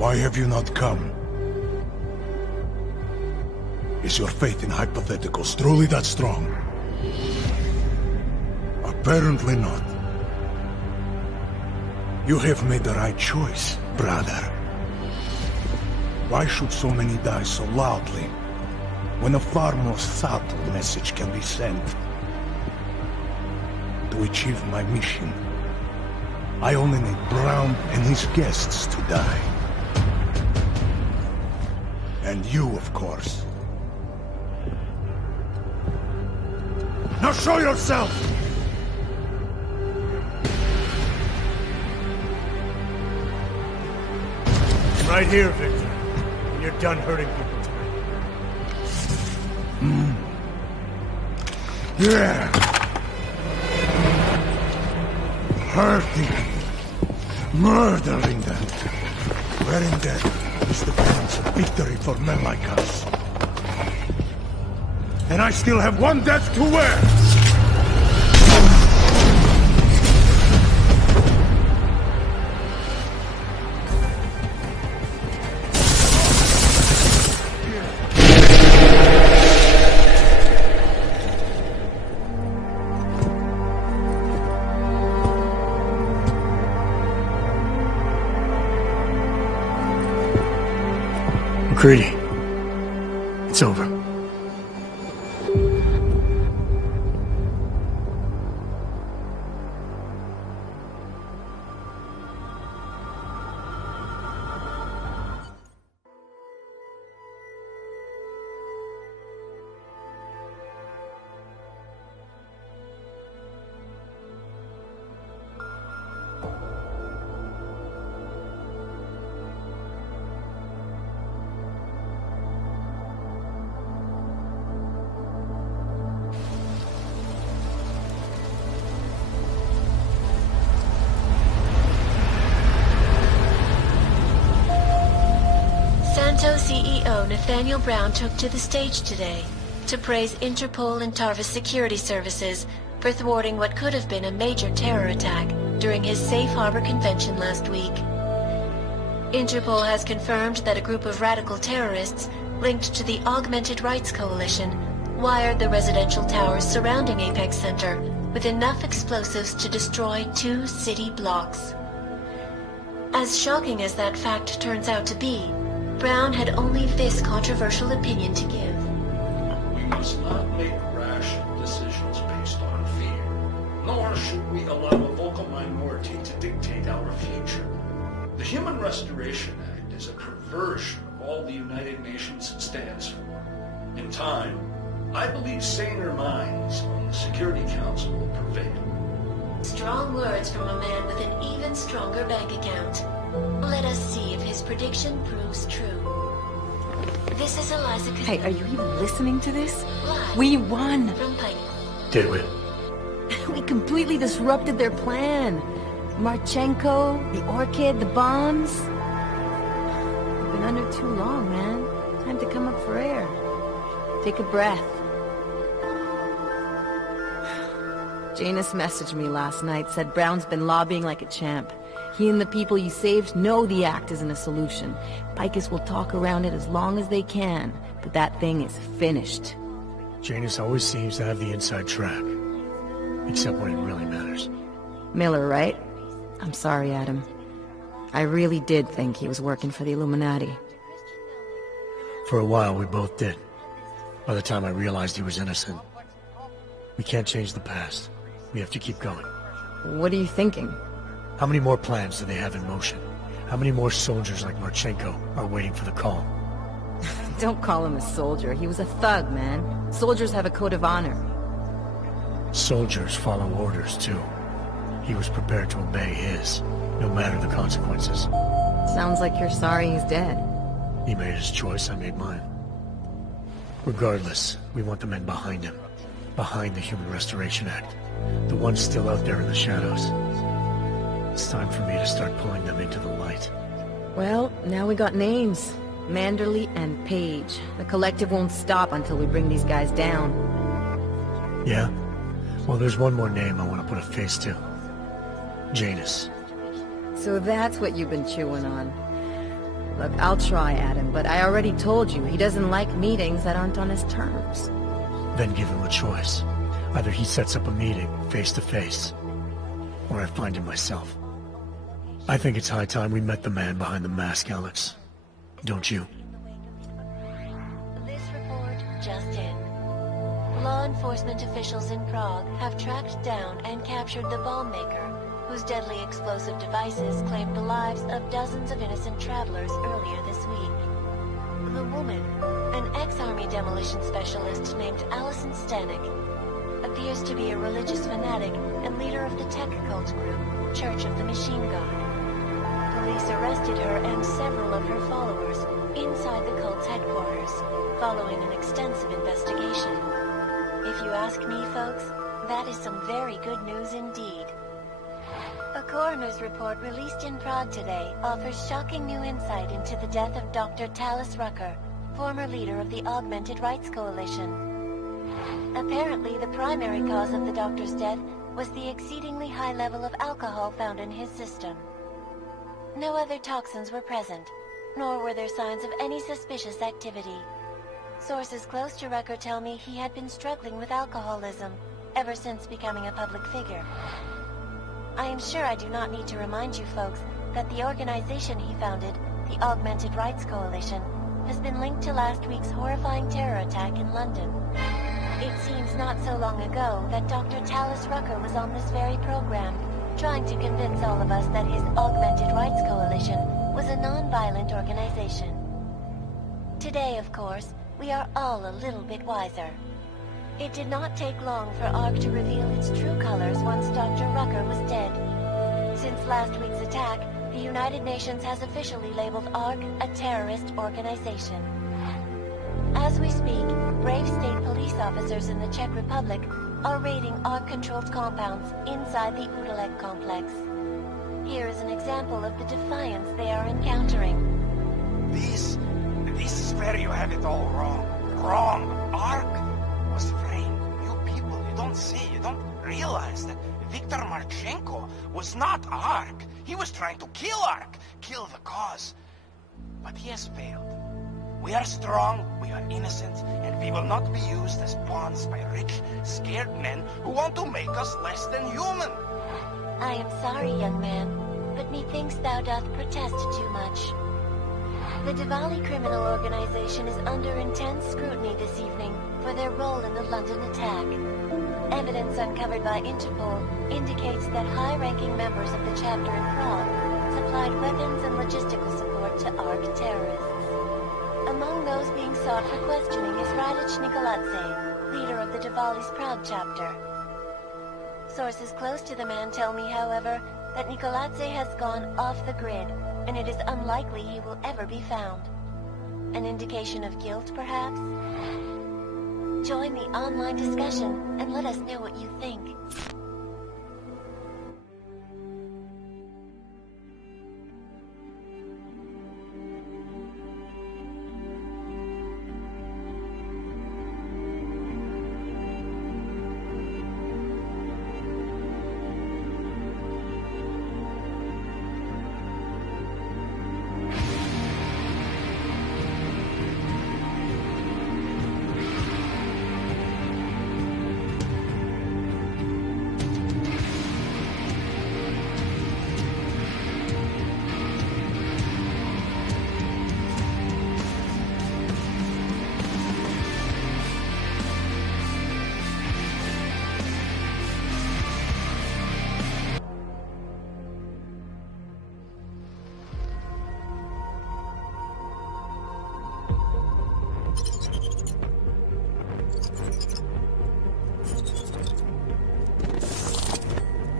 Why have you not come? Is your faith in hypotheticals truly that strong? Apparently not. You have made the right choice, brother. Why should so many die so loudly, when a far more subtle message can be sent? To achieve my mission, I only need Brown and his guests to die. And you, of course. Now show yourself! Right here, Victor. When you're done hurting people tonight. Yeah! Hurting. Murdering them. Wearing death is the price of victory for men like us. And I still have one death to wear! McCready. It's over. CEO Nathaniel Brown took to the stage today to praise Interpol and Tarvis security services for thwarting what could have been a major terror attack during his Safe Harbor convention last week. Interpol has confirmed that a group of radical terrorists linked to the Augmented Rights Coalition wired the residential towers surrounding Apex Center with enough explosives to destroy 2 city blocks. As shocking as that fact turns out to be, Brown had only this controversial opinion to give. We must not make rash decisions based on fear, nor should we allow a vocal minority to dictate our future. The Human Restoration Act is a perversion of all the United Nations stands for. In time, I believe saner minds on the Security Council will prevail. Strong words from a man with an even stronger bank account. Let us see if his prediction proves true. This is Eliza. Hey, are you even listening to this? Live We won! from Pike. Did we? We completely disrupted their plan. Marchenko, the Orchid, the bombs. We've been under too long, man. Time to come up for air. Take a breath. Janus messaged me last night, said Brown's been lobbying like a champ. He and the people you saved know the act isn't a solution. Picus will talk around it as long as they can, but that thing is finished. Janus always seems to have the inside track. Except when it really matters. Miller, right? I'm sorry, Adam. I really did think he was working for the Illuminati. For a while, we both did. By the time I realized he was innocent. We can't change the past. We have to keep going. What are you thinking? How many more plans do they have in motion? How many more soldiers like Marchenko are waiting for the call? Don't call him a soldier. He was a thug, man. Soldiers have a code of honor. Soldiers follow orders, too. He was prepared to obey his, no matter the consequences. Sounds like you're sorry he's dead. He made his choice, I made mine. Regardless, we want the men behind him. Behind the Human Restoration Act. The ones still out there in the shadows. It's time for me to start pulling them into the light. Well, now we got names. Manderley and Page. The collective won't stop until we bring these guys down. Yeah? Well, there's one more name I want to put a face to. Janus. So that's what you've been chewing on. Look, I'll try, Adam, but I already told you he doesn't like meetings that aren't on his terms. Then give him a choice. Either he sets up a meeting, face to face, or I find him myself. I think it's high time we met the man behind the mask, Alex. Don't you? This report just in. Law enforcement officials in Prague have tracked down and captured the bomb maker, whose deadly explosive devices claimed the lives of dozens of innocent travelers earlier this week. The woman, an ex-army demolition specialist named Allison Stanek, appears to be a religious fanatic and leader of the tech cult group, Church of the Machine God. Police arrested her and several of her followers inside the cult's headquarters, following an extensive investigation. If you ask me, folks, that is some very good news indeed. A coroner's report released in Prague today offers shocking new insight into the death of Dr. Talis Rucker, former leader of the Augmented Rights Coalition. Apparently, the primary cause of the doctor's death was the exceedingly high level of alcohol found in his system. No other toxins were present, nor were there signs of any suspicious activity. Sources close to Rucker tell me he had been struggling with alcoholism ever since becoming a public figure. I am sure I do not need to remind you folks that the organization he founded, the Augmented Rights Coalition, has been linked to last week's horrifying terror attack in London. It seems not so long ago that Dr. Talis Rucker was on this very program, trying to convince all of us that his Augmented Rights Coalition was a non-violent organization. Today, of course, we are all a little bit wiser. It did not take long for ARC to reveal its true colors once Dr. Rucker was dead. Since last week's attack, the United Nations has officially labeled ARC a terrorist organization. As we speak, brave state police officers in the Czech Republic are raiding ARC-controlled compounds inside the Udalek complex. Here is an example of the defiance they are encountering. This is where you have it all wrong. Wrong. ARC was framed. You people, you don't see, you don't realize that Viktor Marchenko was not ARC. He was trying to kill ARC, kill the cause. But he has failed. We are strong, we are innocent, and we will not be used as pawns by rich, scared men who want to make us less than human. I am sorry, young man, but methinks thou doth protest too much. The Diwali criminal organization is under intense scrutiny this evening for their role in the London attack. Evidence uncovered by Interpol indicates that high-ranking members of the chapter in Prague supplied weapons and logistical support to ARC terrorists. Among those being sought for questioning is Radic Nikoladze, leader of the Diwali's Prague chapter. Sources close to the man tell me, however, that Nikoladze has gone off the grid, and it is unlikely he will ever be found. An indication of guilt, perhaps? Join the online discussion and let us know what you think.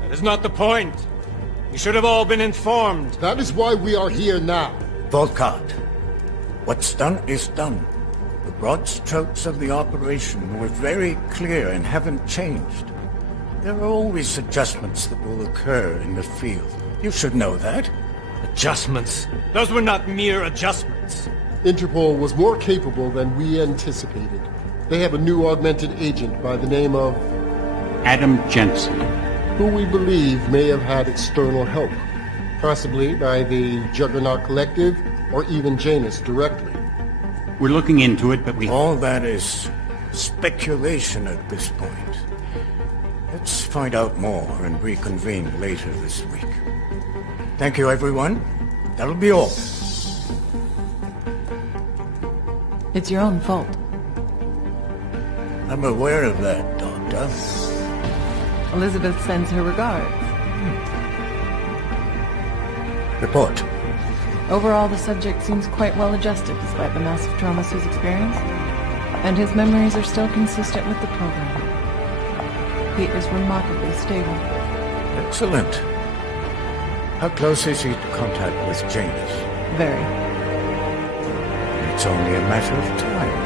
That is not the point. You should have all been informed. That is why we are here now. Volkart, what's done is done. The broad strokes of the operation were very clear and haven't changed. There are always adjustments that will occur in the field. You should know that. Adjustments? Those were not mere adjustments. Interpol was more capable than we anticipated. They have a new augmented agent by the name of Adam Jensen, who we believe may have had external help, possibly by the Juggernaut Collective or even Janus directly. We're looking into it, but we... All that is speculation at this point. Let's find out more and reconvene later this week. Thank you, everyone. That'll be all. It's your own fault. I'm aware of that, Doctor. Elizabeth sends her regards. Report. Overall, the subject seems quite well adjusted despite the massive traumas he's experienced, and his memories are still consistent with the program. He is remarkably stable. Excellent. How close is he to contact with Janus? Very. It's only a matter of time.